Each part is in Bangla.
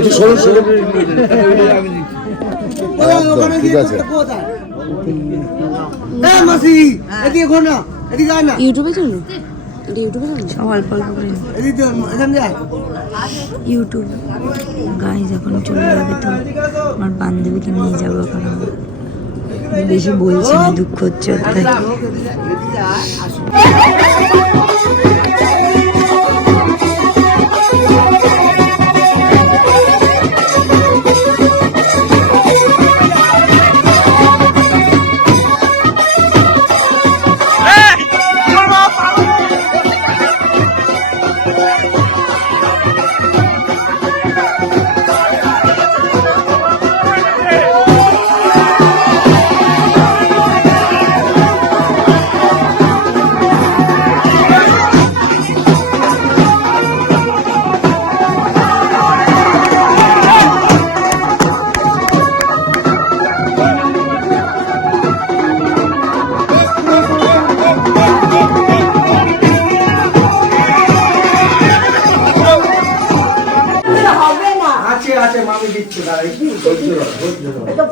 একটু শোনো শোনো ঠিক আছে ইউটিউবে চলো, ইউটিউবে চলো, অল্প অল্প করে ইউটিউব। গাইজ এখন চলে যাবে, তো আমার বান্ধবীকে নিয়ে যাবো এখন। আমি বেশি বলছি না, দুঃখ হচ্ছে ওর তাই।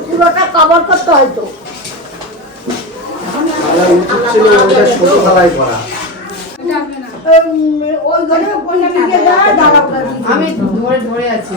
পুরোটা কভার করতে হয়তো আমি ধরে ধরে আছি।